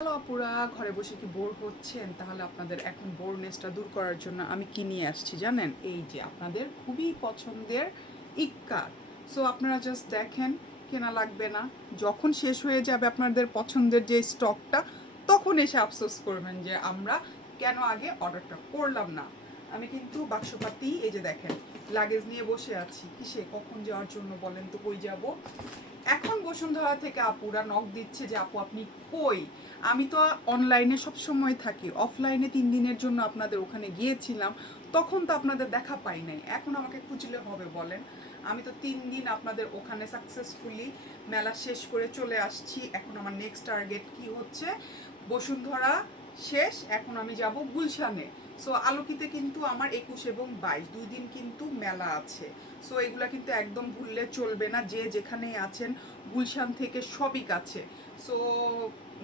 Hello আপুরা, ঘরে বসে কি বোর হচ্ছেন? তাহলে আপনাদের এখন বোরনেসটা দূর করার জন্য আমি কি নিয়ে আসছি জানেন? এই যে আপনাদের খুবই পছন্দের ইক্কাত। সো আপনারা জাস্ট দেখেন, কেনা লাগবে না। যখন শেষ হয়ে যাবে আপনাদের পছন্দের যে স্টকটা, তখন এসে আফসোস করবেন যে আমরা কেন আগে অর্ডারটা করলাম না। আমি কিন্তু বাক্সপাতি এই যে দেখেন লাগেজ নিয়ে বসে আছি। কিসে কখন যাওয়ার জন্য বলেন তো, কই যাব? এখন বসুন্ধরা থেকে আপুরা নক দিচ্ছে যে আপু আপনি কই? আমি তো অনলাইনে সব সময় থাকি, অফলাইনে 3 দিনের জন্য আপনাদের ওখানে গিয়েছিলাম, তখন তো আপনাদের দেখা পাই নাই। এখন আমাকে খুঁজলে হবে বলেন? আমি তো 3 দিন আপনাদের ওখানে সাকসেসফুলি মেলা শেষ করে চলে আসছি। এখন আমার নেক্সট টার্গেট কি হচ্ছে? বসুন্ধরা শেষ, এখন আমি যাব গুলশানে। সো আলোকিতে কিন্তু আমার 21 এবং 22 2 দিন কিন্তু মেলা আছে। সো এগুলা কিন্তু একদম ভুললে চলবে না। যে যেখানেই আছেন, গুলশান থেকে সবই কাছে। সো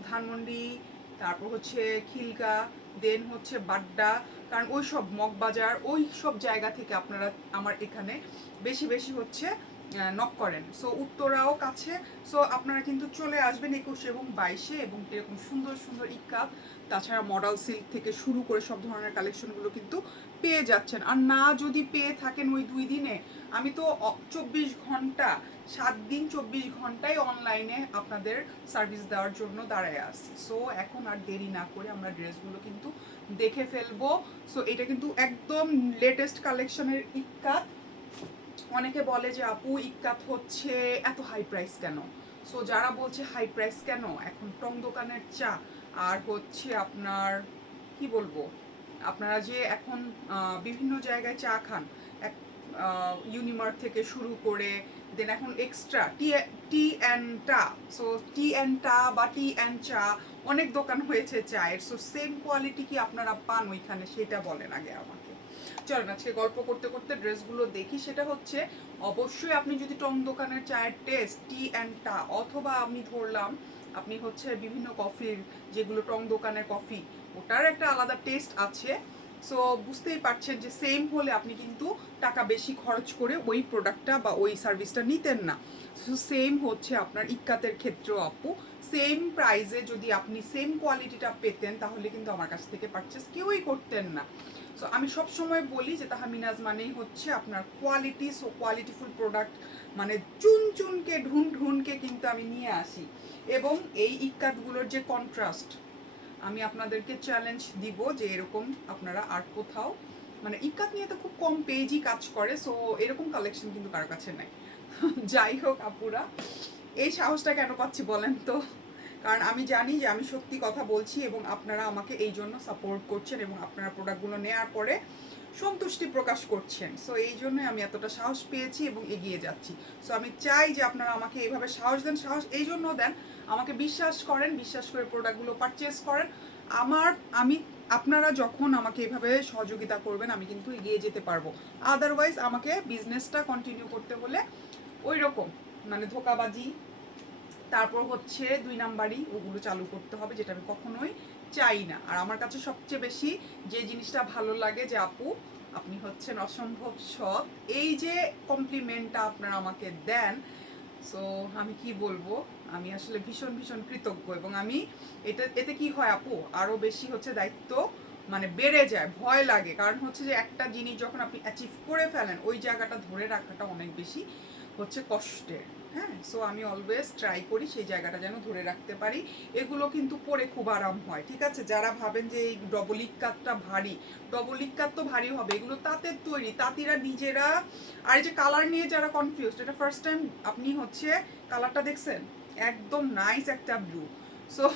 ধানমন্ডি, তারপর হচ্ছে খিলগা, দেন হচ্ছে বাড্ডা, কারণ ওই সব মগবাজার ওই সব জায়গা থেকে আপনারা আমার এখানে বেশি বেশি হচ্ছে নক করেন। সো উত্তরাও কাছে। সো আপনারা কিন্তু চলে আসবেন 21 এবং 22-এ, এবং এরকম সুন্দর সুন্দর ইক্কাত, তাছাড়া মডেল সিল্ক থেকে শুরু করে সব ধরনের কালেকশনগুলো কিন্তু পেয়ে যাচ্ছেন। আর না যদি পেয়ে থাকেন ওই 2 দিনে, আমি তো 24 ঘন্টা 7 দিন 24 ঘন্টাই অনলাইনে আপনাদের সার্ভিস দেওয়ার জন্য দাঁড়ায় আসছি। সো এখন আর দেরি না করে আমরা ড্রেসগুলো কিন্তু দেখে ফেলবো। সো এটা কিন্তু একদম লেটেস্ট কালেকশনের ইক্কাত। অনেকে বলে যে আপু ইক্কাত হচ্ছে এত হাই প্রাইস কেন? সো যারা বলছে হাই প্রাইস কেন, এখন টং দোকানের চা আর হচ্ছে আপনার কি বলবো, আপনারা যে এখন বিভিন্ন জায়গায় চা খান, এক ইউনিমার্ট থেকে শুরু করে, দেন এখন এক্সট্রা টি টি অ্যান্ড টা। সো টি অ্যান্ড টা বা টি অ্যান্ড চা অনেক দোকান হয়েছে চায়ের। সো সেম কোয়ালিটি কি আপনারা পান ওইখানে, সেটা বলেন আগে আমাকে। চলেন আজকে গল্প করতে করতে ড্রেসগুলো দেখি। সেটা হচ্ছে অবশ্যই আপনি যদি টং দোকানের চায়ের টেস্ট টি অ্যান্ড টা, অথবা আমি ধরলাম আপনি হচ্ছে বিভিন্ন কফির, যেগুলো টং দোকানের কফি, ওটার একটা আলাদা টেস্ট আছে। সো বুঝতেই পারছেন যে সেম হলে আপনি কিন্তু টাকা বেশি খরচ করে ওই প্রোডাক্টটা বা ওই সার্ভিসটা নিতেন না। সো সেম হচ্ছে আপনার ইক্কাতের ক্ষেত্রেও আপু, সেম প্রাইসে যদি আপনি সেম কোয়ালিটিটা পেতেন, তাহলে কিন্তু আমার কাছ থেকে পারচেস কেউই করতেন না। সো আমি সব সময় বলি যে তাহমিনাজ মানেই হচ্ছে আপনার কোয়ালিটি। সো কোয়ালিটিফুল প্রোডাক্ট মানে চুন চুনকে ঢুন ঢুনকে কিন্তু আমি নিয়ে আসি। এবং এই ইক্কাতগুলোর যে কন্ট্রাস্ট, আমি আপনাদেরকে চ্যালেঞ্জ দিব যে এরকম আপনারা আর কোথাও, মানে ইক্কাত নিয়ে তো খুব কম পেজই কাজ করে। সো এরকম কালেকশন কিন্তু কারো কাছে নাই। যাই হোক আপুরা, এই সাহসটা কেন পাচ্ছি বলেন তো? কারণ আমি জানি যে আমি সত্যি কথা বলছি, এবং আপনারা আমাকে এই জন্য সাপোর্ট করছেন, এবং আপনারা প্রোডাক্টগুলো নেওয়ার পরে সন্তুষ্টি প্রকাশ করছেন। সো এই জন্যই আমি এতটা সাহস পেয়েছি এবং এগিয়ে যাচ্ছি। সো আমি চাই যে আপনারা আমাকে এইভাবে সাহস দেন। সাহস এই জন্য দেন, আমাকে বিশ্বাস করেন, বিশ্বাস করে প্রোডাক্টগুলো পারচেস করেন। আমি আপনারা যখন আমাকে এভাবে সহযোগিতা করবেন, আমি কিন্তু এগিয়ে যেতে পারবো। আদারওয়াইজ আমাকে বিজনেসটা কন্টিনিউ করতে হলে ওই রকম মানে ধোকাবাজি, তারপর হচ্ছে 2 নাম্বারই ওগুলো চালু করতে হবে, যেটা আমি কখনোই চাই না। আর আমার কাছে সবচেয়ে বেশি যে জিনিসটা ভালো লাগে যে আপু আপনি হচ্ছেন অসম্ভব সৎ, এই যে কমপ্লিমেন্টটা আপনারা আমাকে দেন। সো আমি কি বলবো, আমি আসলে ভীষণ ভীষণ কৃতজ্ঞ। এবং আমি এতে কি হয় আপু, আরও বেশি হচ্ছে দায়িত্ব মানে বেড়ে যায়, ভয় লাগে। কারণ হচ্ছে যে একটা জিনিস যখন আপনি অ্যাচিভ করে ফেলেন, ওই জায়গাটা ধরে রাখাটা অনেক বেশি হচ্ছে কষ্টের। হ্যাঁ, সো আমি অলওয়েজ ট্রাই করি সেই জায়গাটা যেন ধরে রাখতে পারি। এগুলো কিন্তু পরে খুব আরাম হয়, ঠিক আছে? যারা ভাবেন যে এই ডবল ইক্কাতটা ভারী, ডবল ইক্কাত তো ভারী হবে, এগুলো তাঁতের তৈরি, তাঁতিরা নিজেরা। আর এই যে কালার নিয়ে যারা কনফিউজড, এটা ফার্স্ট টাইম আপনি হচ্ছে কালারটা দেখছেন, একদম নাইস একটা ব্লু। সো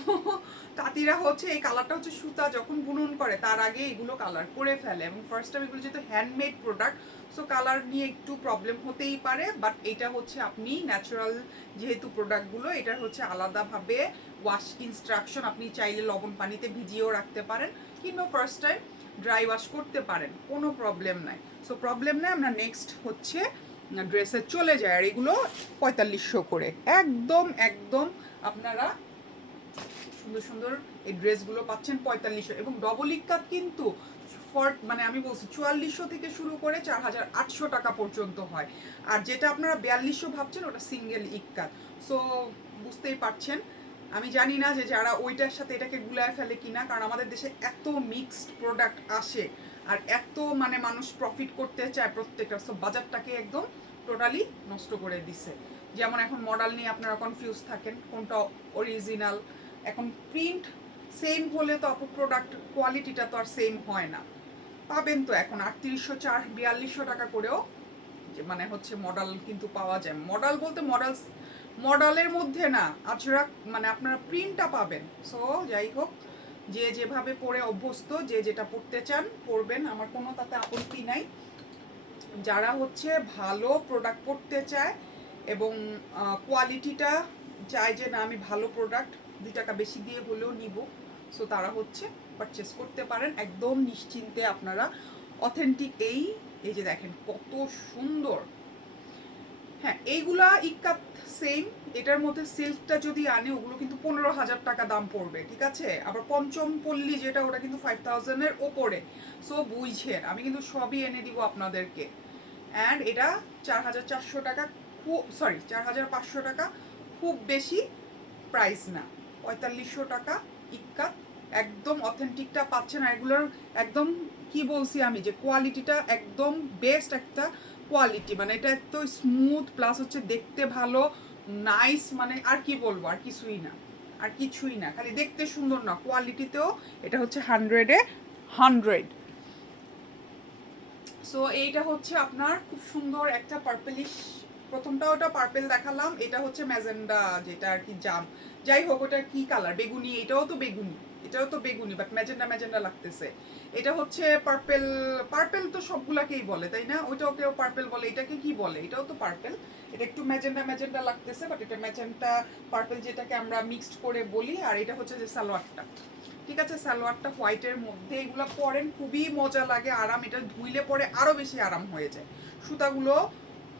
তাঁতিরা হচ্ছে এই কালারটা হচ্ছে সুতা যখন বুনন করে তার আগে এগুলো কালার করে ফেলে, এবং ফার্স্ট টাইম এগুলো যেহেতু হ্যান্ডমেড প্রোডাক্ট, সো কালার নিয়ে একটু প্রবলেম হতেই পারে। বাট এটা হচ্ছে আপনি ন্যাচারাল যেহেতু প্রোডাক্টগুলো, এটার হচ্ছে আলাদাভাবে ওয়াশ ইনস্ট্রাকশন, আপনি চাইলে লবণ পানিতে ভিজিয়েও রাখতে পারেন, কিংবা ফার্স্ট টাইম ড্রাই ওয়াশ করতে পারেন, কোনো প্রবলেম নাই। সো প্রবলেম নাই, আমরা নেক্সট হচ্ছে ড্রেসে চলে যায়। আর এগুলো 4500 করে, একদম একদম আপনারা সুন্দর সুন্দর এই ড্রেসগুলো পাচ্ছেন 4500। এবং ডবল ইক্কাত কিন্তু মানে আমি বলছি 4400 থেকে শুরু করে 4800 টাকা পর্যন্ত হয়। আর যেটা আপনারা 4200 ভাবছেন, ওটা সিঙ্গেল ইক্কাত। সো বুঝতেই পারছেন আমি জানি না যে যারা ওইটার সাথে এটাকে গুলায় ফেলে কিনা, কারণ আমাদের দেশে এত মিক্সড প্রোডাক্ট আসে আর এত মানে মানুষ প্রফিট করতে চায় প্রত্যেকটা, সো বাজারটাকে একদম টোটালি নষ্ট করে দিছে। যেমন এখন মডেল নিয়ে আপনারা কনফিউজ থাকেন কোনটা অরিজিনাল। এখন প্রিন্ট সেম হলে তো আপু প্রোডাক্ট কোয়ালিটিটা তো আর সেম হয় না। পাবেন তো এখন 3800 4200 টাকা করেও যে মানে হচ্ছে মডেল কিন্তু পাওয়া যায়। মডেল বলতে মডেলের মধ্যে না, আজরাক মানে আপনারা প্রিন্টটা পাবেন। সো যাই হোক, যে যেভাবে পরে অভ্যস্ত, যে যেটা পড়তে চান পরবেন, আমার কোনো তাতে আপত্তি নাই। যারা হচ্ছে ভালো প্রোডাক্ট পড়তে চায় এবং কোয়ালিটিটা চায় যে না আমি ভালো প্রোডাক্ট 2 টাকা বেশি দিয়ে হলেও নিব, সো তারা হচ্ছে পারচেস করতে পারেন একদম নিশ্চিন্তে আপনারা। অথেন্টিক এই যে দেখেন কত সুন্দর। হ্যাঁ, এইগুলা ইক্কাত সেম। এটার মধ্যে সিল্কটা যদি আনে ওগুলো কিন্তু 15,000 টাকা দাম পড়বে, ঠিক আছে। আবার পঞ্চম পল্লী যেটা, ওটা কিন্তু 5000-এর ওপরে। সো বুঝছেন, আমি কিন্তু সবই এনে দিব আপনাদেরকে। অ্যান্ড এটা 4400 টাকা, খুব 4500 টাকা, খুব বেশি প্রাইস না। 4500 টাকা ইক্কাত, একদম অথেন্টিকটা পাচ্ছেন। আর এগুলোর একদম কি বলছি আমি, যে কোয়ালিটিটা একদম বেস্ট একটা কোয়ালিটি, মানে এটা এত স্মুথ প্লাস হচ্ছে দেখতে ভালো, নাইস, মানে আর কি বলবো, আর কিছুই না, আর কিছুই না। খালি দেখতে সুন্দর না, কোয়ালিটিতেও এটা হচ্ছে 100-এ 100। সো এইটা হচ্ছে আপনার খুব সুন্দর একটা পার্পলিশ, প্রথমটা ওটা পার্পেল দেখালাম, এটা হচ্ছে ম্যাজেন্ডা যেটা আর কি জাম, যাই হোক ওটা কি কালার, বেগুনি, এটাও তো বেগুনি, এটাও তো বেগুনি, বাট ম্যাজেন্ডা ম্যাজেন্ডা লাগতেছে। এটা হচ্ছে পার্পেল, পার্পেল তো সবগুলাকেই বলে তাই না, ওইটাও কেউ পার্পেল বলে, এটাকে কি বলে, এটাও তো পার্পেল। এটা একটু ম্যাজেন্ডা ম্যাজেন্ডা লাগতেছে, বাট এটা ম্যাজেন্টা পার্পেল যেটাকে আমরা মিক্সড করে বলি। আর এটা হচ্ছে যে সালোয়ারটা, ঠিক আছে, সালোয়ারটা হোয়াইটের মধ্যে। এগুলো পরেন খুবই মজা লাগে, আরাম, এটা ধুইলে পরে আরো বেশি আরাম হয়ে যায়। সুতাগুলো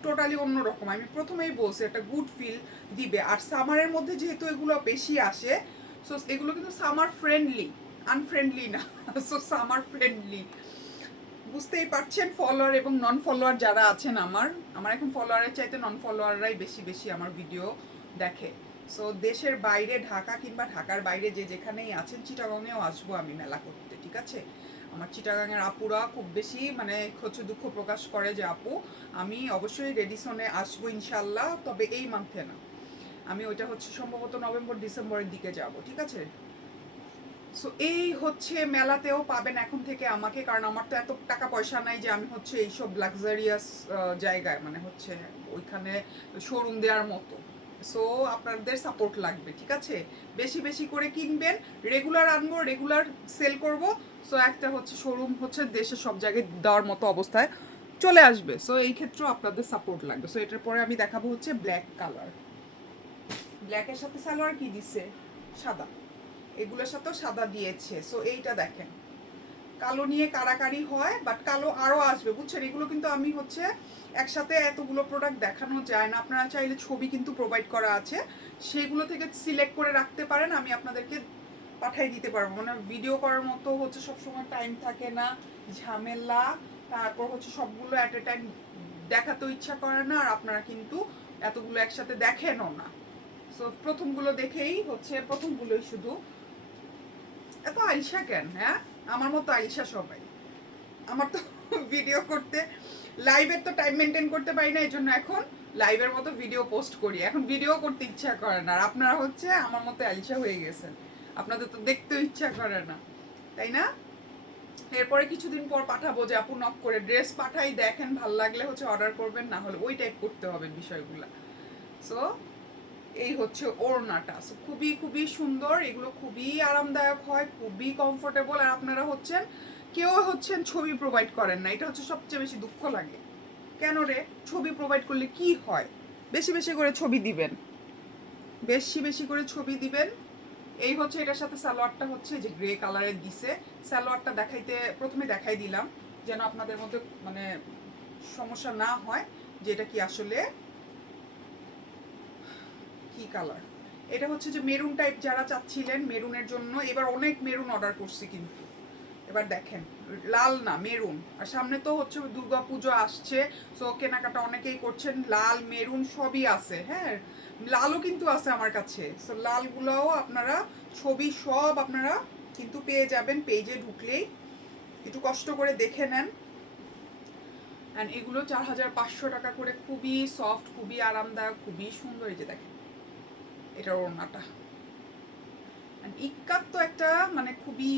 টোটালি অন্যরকম, আমি প্রথমেই বলছি একটা গুড ফিল দিবে। আর সামারের মধ্যে যেহেতু এগুলো বেশি আসে, সো এগুলো কিন্তু সামার ফ্রেন্ডলি, আনফ্রেন্ডলি না। সো সামার ফ্রেন্ডলি, বুঝতেই পারছেন। ফলোয়ার এবং নন ফলোয়ার যারা আছেন, আমার এখন ফলোয়ারের চাইতে নন ফলোয়াররাই বেশি বেশি আমার ভিডিও দেখে। সো দেশের বাইরে, ঢাকা কিংবা ঢাকার বাইরে যে যেখানেই আছেন, চিটাগংয়েও আসবো আমি মেলা করতে, ঠিক আছে। আমার চিটাগাংয়ের আপুরা খুব বেশি মানে হচ্ছে দুঃখ প্রকাশ করে যে আপু আমি অবশ্যই রেডিসনে আসবো ইনশাল্লাহ, তবে এই মান্থে না, আমি ওইটা হচ্ছে সম্ভবত নভেম্বর ডিসেম্বরের দিকে যাব, ঠিক আছে। সো এই হচ্ছে মেলাতেও পাবেন এখন থেকে আমাকে, কারণ আমার তো এত টাকা পয়সা নাই যে আমি হচ্ছে এইসব লাক্সারিয়াস জায়গায় মানে হচ্ছে ওইখানে শোরুম দেওয়ার মতো। সো আপনাদের সাপোর্ট লাগবে, ঠিক আছে। বেশি বেশি করে কিনবেন, রেগুলার আনবো, রেগুলার সেল করব। সো একটা হচ্ছে শোরুম হচ্ছে দেশের সব জায়গায় দেওয়ার মতো অবস্থায় চলে আসবে। সো এই ক্ষেত্রেও আপনাদের সাপোর্ট লাগবে। সো এটার পরে আমি দেখাবো হচ্ছে ব্ল্যাক কালার। ব্ল্যাকের সাথে সালোয়ার কি দিছে, সাদা, এগুলোর সাথেও সাদা দিয়েছে। সো এইটা দেখেন, কালো নিয়ে কারাকারি হয়, বাট কালো আরও আসবে, বুঝছেন। এগুলো কিন্তু আমি হচ্ছে একসাথে এতগুলো প্রোডাক্ট দেখানো যায় না, আপনারা চাইলে ছবি কিন্তু প্রোভাইড করা আছে, সেগুলো থেকে সিলেক্ট করে রাখতে পারেন, আমি আপনাদেরকে পাঠিয়ে দিতে পারবো। মানে ভিডিও করার মতো হচ্ছে সবসময় টাইম থাকে না, ঝামেলা, তারপর হচ্ছে সবগুলো অ্যাট এ টাইম দেখাতেও ইচ্ছা করে না, আর আপনারা কিন্তু এতগুলো একসাথে দেখেনও না। সো প্রথমগুলো দেখেই হচ্ছে, প্রথমগুলোই শুধু। এত আইসা কেন, হ্যাঁ, আমার মতো আইসা সবাই। আমার তো ভিডিও করতে, লাইভের তো টাইম মেনটেন করতে পারি না, এই জন্য এখন লাইভের মতো ভিডিও পোস্ট করি, এখন ভিডিও করতে ইচ্ছা করে না। আর আপনারা হচ্ছে আমার মতো আইসা হয়ে গেছেন, আপনাদের তো দেখতেও ইচ্ছা করে না, তাই না। এরপরে কিছুদিন পর পাঠাবো যে আপু নক করে ড্রেস পাঠাই, দেখেন ভাল লাগলে হচ্ছে অর্ডার করবেন, না হলে ওই টাইপ করতে হবে বিষয়গুলো। সো এই হচ্ছে ওড়নাটা, সো খুবই খুবই সুন্দর, এগুলো খুবই আরামদায়ক হয়, খুবই কমফোর্টেবল। আর আপনারা হচ্ছেন কেউ হচ্ছেন ছবি প্রোভাইড করেন না, এটা হচ্ছে সবচেয়ে বেশি দুঃখ লাগে। কেন রে, ছবি প্রোভাইড করলে কি হয়, বেশি বেশি করে ছবি দিবেন, বেশি বেশি করে ছবি দিবেন। এই হচ্ছে এটার সাথে সালোয়ারটা হচ্ছে যে গ্রে কালারের দিছে, সালোয়ারটা দেখাইতে প্রথমে দেখাই দিলাম যেন আপনাদের মধ্যে মানে সমস্যা না হয় যে এটা কি আসলে কি কালার। এটা হচ্ছে যে মেরুন টাইপ যারা চাচ্ছিলেন, মেরুনের জন্য এবার অনেক মেরুন অর্ডার করছি, কিন্তু এবার দেখেন, লাল না মেরুন, আর সামনে তো হচ্ছে দুর্গা পুজো আসছে, সো কেনাকাটা অনেকেই করছেন, লাল মেরুন সবই আছে, হ্যাঁ লালও কিন্তু আছে আমার কাছে, সো লালগুলোও আপনারা ছবি সব আপনারা কিন্তু পেয়ে যাবেন পেজে ঢুকলেই, একটু কষ্ট করে দেখে নেন। অ্যান্ড এগুলো 4500 টাকা করে, খুবই সফট, খুবই আরামদায়ক, খুবই সুন্দর। এই যে দেখেন এটার ওড়নাটা, ইক্কাত তো একটা মানে খুবই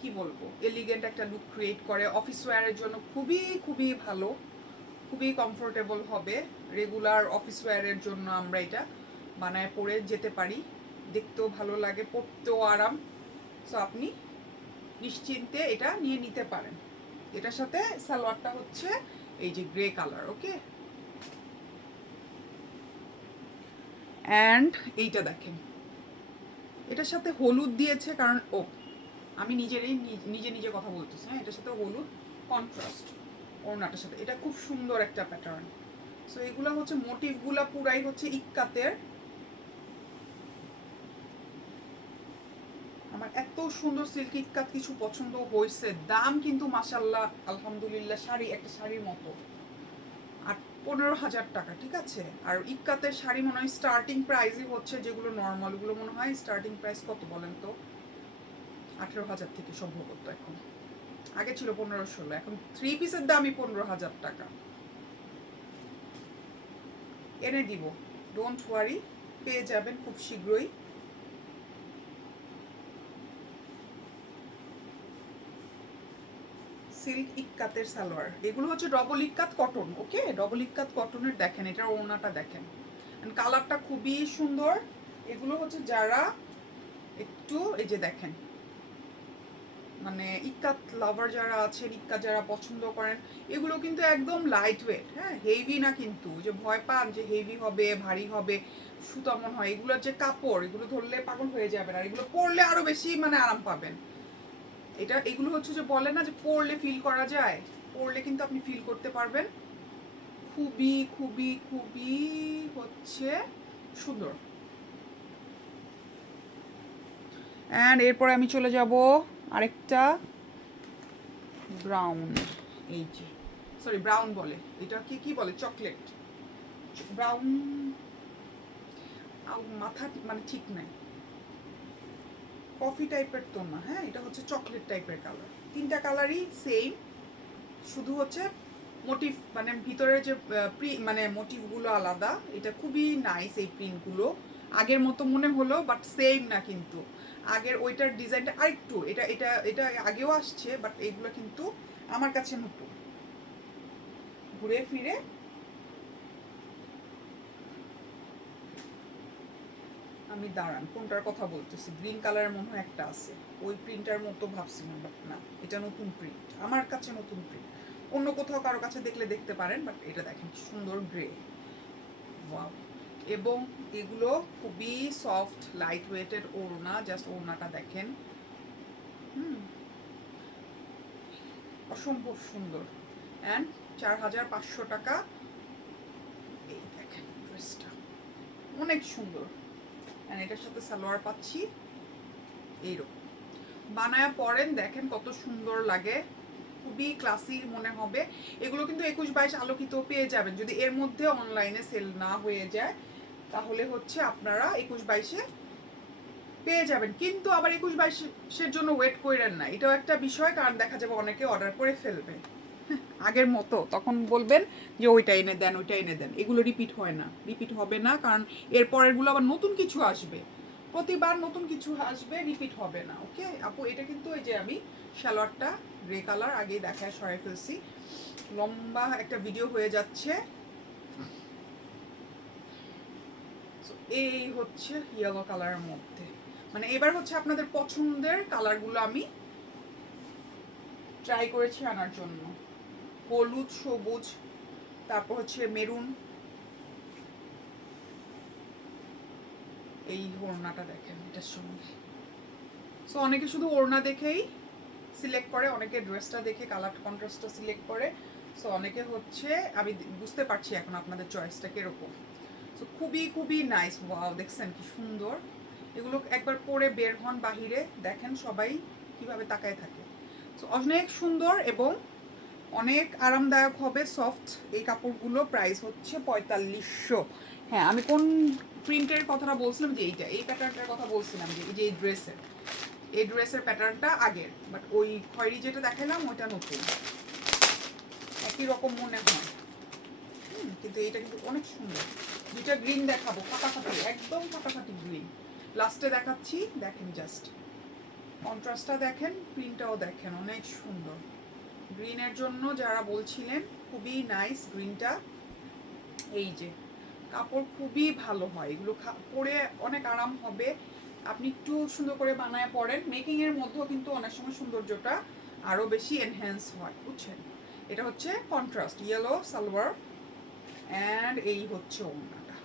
কি বলবো এলিগেন্ট একটা লুক ক্রিয়েট করে, অফিস ওয়্যারের জন্য খুবই খুবই ভালো, খুবই কমফোর্টেবল হবে, রেগুলার অফিস ওয়্যারের জন্য আমরা এটা বানায় পরে যেতে পারি, দেখতেও ভালো লাগে, পরতেও আরাম। সো আপনি নিশ্চিন্তে এটা নিয়ে নিতে পারেন। এটার সাথে সালোয়ারটা হচ্ছে এই যে গ্রে কালার, ওকে। অ্যান্ড এইটা দেখেন, এটার সাথে হলুদ দিয়েছে, কারণ আমি নিজে নিজে কথা বলতেছি, হ্যাঁ এটার সাথে হলুদ কন্ট্রাস্ট ওড়নাটার সাথে, এটা খুব সুন্দর একটা প্যাটার্ন। সো এগুলো হচ্ছে মোটিভগুলা পুরাই হচ্ছে ইক্কাতের। আমার এত সুন্দর সিল্কি ইক্কাত কিছু পছন্দ হয়েছে, দাম কিন্তু মাশাল্লাহ আলহামদুলিল্লাহ শাড়ি একটা শাড়ির মতো, আর 15,000 টাকা, ঠিক আছে। আর ইক্কাতের শাড়ি মনে হয় স্টার্টিং প্রাইসই হচ্ছে, যেগুলো নর্মাল ওগুলো মনে হয় স্টার্টিং প্রাইস কত বলেন তো, 18,000 থেকে সম্ভবত, এখন আগে ছিল 15-16, এখন 3 পিসের দামই 15,000 টাকা। এনে দিব, ডোন্ট ওয়ারি, পেয়ে যাবেন খুব শীঘ্রই। সিল্ক ইক্কাতের সালোয়ার, এগুলো হচ্ছে ডবল ইক্কাত কটন, ওকে, ডবল ইক্কাত কটনের। দেখেন এটার ওড়নাটা দেখেন, কালারটা খুবই সুন্দর। এগুলো হচ্ছে যারা একটু এই যে দেখেন মানে ইক্কাত লাভার যারা আছেন, ইক্কাত যারা পছন্দ করেন, এগুলো কিন্তু একদম লাইট ওয়েট, হ্যাঁ হেভি না কিন্তু, যে ভয় পান যে হেভি হবে ভারী হবে সুতো মনে হয়, এগুলোর যে কাপড়, এগুলো ধরলে পাগল হয়ে যাবেন, আর এগুলো পরলে আরো বেশি মানে আরাম পাবেন। এগুলো হচ্ছে যে বলে না যে পরলে ফিল করা যায়, পরলে কিন্তু আপনি ফিল করতে পারবেন, খুবই খুবই খুবই হচ্ছে সুন্দর। অ্যান্ড এরপরে আমি চলে যাব আরেকটা ব্রাউন, এই যে সরি ব্রাউন বলে, এটা কি বলে, চকলেট ব্রাউন, মাথা মানে ঠিক নাই, কফি টাইপের তো না, হ্যাঁ এটা হচ্ছে চকলেট টাইপের কালার, তিনটা কালারই সেম, শুধু হচ্ছে মোটিভ মানে ভিতরের যে মানে মোটিভগুলো আলাদা, এটা খুবই নাইস এই প্রিন্টগুলো, আগের মতো মনে হলো বাট সেম না কিন্তু, আগের ওইটার ডিজাইনটা আরেকটু, এটা এটা এটা আগেও আসছে বাট এইগুলো কিন্তু আমার কাছে নতুন। ঘুরে ফিরে আমি দাঁড়ান কোনটার কথা বলতেছি, গ্রিন কালারের মনে হয় একটা আছে, ওই প্রিন্টার মতো ভাবছিলাম বাট না, এটা নতুন প্রিন্ট, আমার কাছে নতুন প্রিন্ট, অন্য কোথাও কারো কাছে দেখলে দেখতে পারেন, বাট এটা দেখেন সুন্দর গ্রে, ওয়াও। এবং এগুলো খুবই সফট লাইট ওয়েটের ওড়না, জাস্ট ওড়নাটা দেখেন, অসম্ভব সুন্দর। অ্যান্ড 4,500 টাকা, এই দেখেন ড্রেসটা অনেক সুন্দর, অ্যান্ড এটার সাথে সালোয়ার পাচ্ছি এইরকম, বানায়া পরেন দেখেন কত সুন্দর লাগে, খুবই ক্লাসি মনে হবে। এগুলো কিন্তু 21-22 আলোকিত পেয়ে যাবেন, যদি এর মধ্যে অনলাইনে সেল না হয়ে যায় তাহলে হচ্ছে আপনারা 21-22-এ পেয়ে যাবেন, কিন্তু আবার 21-22-এর জন্য ওয়েট করেন না, এটাও একটা বিষয়, কারণ দেখা যাবে অনেকে অর্ডার করে ফেলবে আগের মতো, তখন বলবেন যে ওইটা এনে দেন ওইটা এনে দেন, এগুলো রিপিট হয় না, রিপিট হবে না, কারণ এরপরেরগুলো আবার নতুন কিছু আসবে, প্রতিবার নতুন কিছু আসবে, রিপিট হবে না, ওকে আপু। এটা কিন্তু এই যে আমি সালোয়ারটা গ্রে কালার আগেই দেখায় সরাই ফেলছি, লম্বা একটা ভিডিও হয়ে যাচ্ছে। এই হচ্ছে ইয়েলো কালারের মধ্যে, মানে এবার হচ্ছে আপনাদের পছন্দের কালারগুলো আমি ট্রাই করেছি আনার জন্য, হলুদ, সবুজ, তারপর হচ্ছে মেরুন, এই ওড়নাটা দেখেন এটার সঙ্গে। সো অনেকে শুধু ওড়না দেখেই সিলেক্ট করে, অনেকে ড্রেসটা দেখে কালার কন্ট্রাস্টটা সিলেক্ট করে, সো অনেকে হচ্ছে আমি বুঝতে পারছি এখন আপনাদের চয়েসটা কিরকম। সো খুবই খুবই নাইস, ওয়াও দেখছেন কি সুন্দর, এগুলো একবার পরে বের হন বাহিরে দেখেন সবাই কিভাবে তাকায় থাকে। So, অনেক সুন্দর এবং অনেক আরামদায়ক হবে, সফট। এই কাপড়গুলো প্রাইস হচ্ছে 4500। হ্যাঁ, আমি কোন প্রিন্টের কথাটা বলছিলাম, যে এইটা, এই প্যাটার্নটার কথা বলছিলাম, যে এই যে এই ড্রেসের প্যাটার্নটা আগের, বাট ওই খয়েরি যেটা দেখালাম ওইটা নতুন, একই রকম মনে হয়। কিন্তু এইটা কিন্তু অনেক সুন্দর। দুইটা গ্রিন দেখাবো, ফাটাফাটি, একদম ফাটাফাটি গ্রিন লাস্টে দেখাচ্ছি। দেখেন জাস্ট কন্ট্রাস্টটা দেখেন, প্রিন্টটাও দেখেন, অনেক সুন্দর। গ্রিনের জন্য যারা বলছিলেন, খুবই নাইস গ্রিনটা। এই যে কাপড় খুবই ভালো হয়, এগুলো পরে অনেক আরাম হবে। আপনি একটু সুন্দর করে বানায় পরেন, মেকিংয়ের মধ্যেও কিন্তু অনেক সময় সৌন্দর্যটা আরও বেশি এনহ্যান্স হয়, বুঝছেন। এটা হচ্ছে কন্ট্রাস্ট ইয়েলো সালোয়ার, অ্যান্ড এই হচ্ছে ওড়নাটা।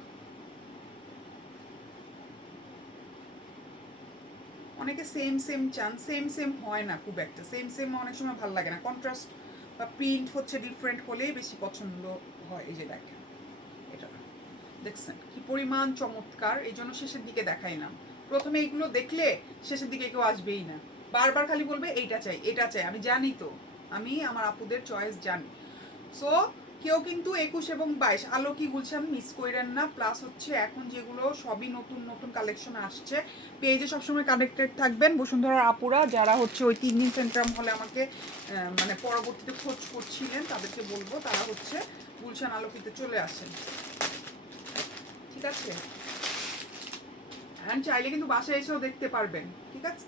অনেকে সেম সেম চান, সেম সেম হয় না খুব একটা, সেম সেম অনেক সময় ভালো লাগে না। কন্ট্রাস্ট বা প্রিন্ট হচ্ছে ডিফারেন্ট হলেই বেশি পছন্দ হয়। এই যে দেখেন এটা, দেখছেন কি পরিমাণ চমৎকার, এই জন্য শেষের দিকে দেখাইলাম। প্রথমে এইগুলো দেখলে শেষের দিকে কেউ আসবেই না, বারবার খালি বলবে এইটা চাই এটা চাই। আমি জানি তো, আমি আমার আপুদের চয়েস জানি। সো কেউ কিন্তু 21 এবং 22 আলোকি গুলশান মিস কইরেন না। প্লাস হচ্ছে এখন যেগুলো সবই নতুন নতুন কালেকশন আসছে, পেজে সবসময় কানেক্টেড থাকবেন। বসুন্ধরার আপুরা যারা হচ্ছে ওই 3 দিন সেন্ট্রাম হলে আমাকে মানে পরবর্তীতে খোঁজ করছিলেন, তাদেরকে বলবো তারা হচ্ছে গুলশান আলোকিতে চলে আসেন, ঠিক আছে। অ্যান্ড চাইলে কিন্তু বাসায় এসেও দেখতে পারবেন, ঠিক আছে,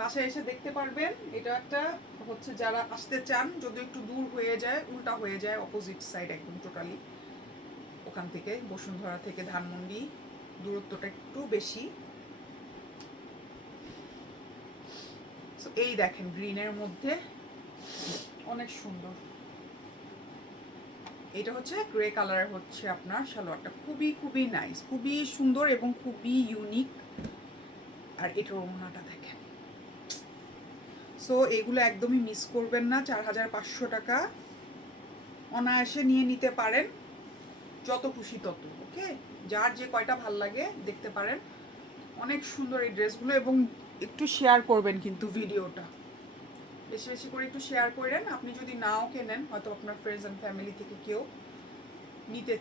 বাসায় এসে দেখতে পারবেন। এটা একটা হচ্ছে যারা আসতে চান, যদি একটু দূর হয়ে যায়, উল্টা হয়ে যায়, অপোজিট সাইড একদম টোটালি, ওখান থেকে বসুন্ধরা থেকে ধানমন্ডি দূরত্বটা একটু বেশি। সো এই দেখেন গ্রিনের মধ্যে অনেক সুন্দর। এটা হচ্ছে গ্রে কালার, হচ্ছে আপনার সালোয়ারটা খুবই খুবই নাইস, খুবই সুন্দর এবং খুবই ইউনিক। আর এটার ওড়নাটা দেখেন। সো এগুলো একদমই মিস করবেন না। 4500 টাকা, অনায়াসে নিয়ে নিতে পারেন, যত খুশি তত। ওকে, যার যে কয়টা ভাল লাগে দেখতে পারেন। অনেক সুন্দর এই ড্রেসগুলো, এবং একটু শেয়ার করবেন কিন্তু ভিডিওটা বেশি বেশি করে একটু শেয়ার করেন। আপনি যদি নাও কেনেন, হয়তো আপনার ফ্রেন্ডস অ্যান্ড ফ্যামিলি থেকে কেউ নিতে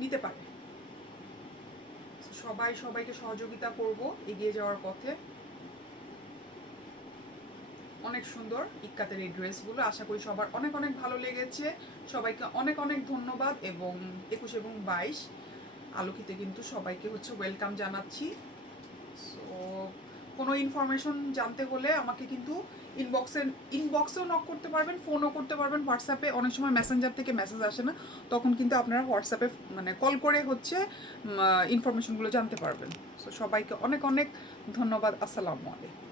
নিতে পারে। সবাই সবাইকে সহযোগিতা করব এগিয়ে যাওয়ার পথে। অনেক সুন্দর ইক্কাতের এই ড্রেসগুলো, আশা করি সবার অনেক অনেক ভালো লেগেছে। সবাইকে অনেক অনেক ধন্যবাদ। এবং 21 এবং 22 আলোকিতে কিন্তু সবাইকে হচ্ছে ওয়েলকাম জানাচ্ছি। সো কোনো ইনফরমেশন জানতে হলে আমাকে কিন্তু ইনবক্সেও নক করতে পারবেন, ফোনও করতে পারবেন, হোয়াটসঅ্যাপে অনেক সময় মেসেঞ্জার থেকে মেসেজ আসে না, তখন কিন্তু আপনারা হোয়াটসঅ্যাপে মানে কল করে হচ্ছে ইনফরমেশনগুলো জানতে পারবেন। সো সবাইকে অনেক অনেক ধন্যবাদ। আসসালামু আলাইকুম।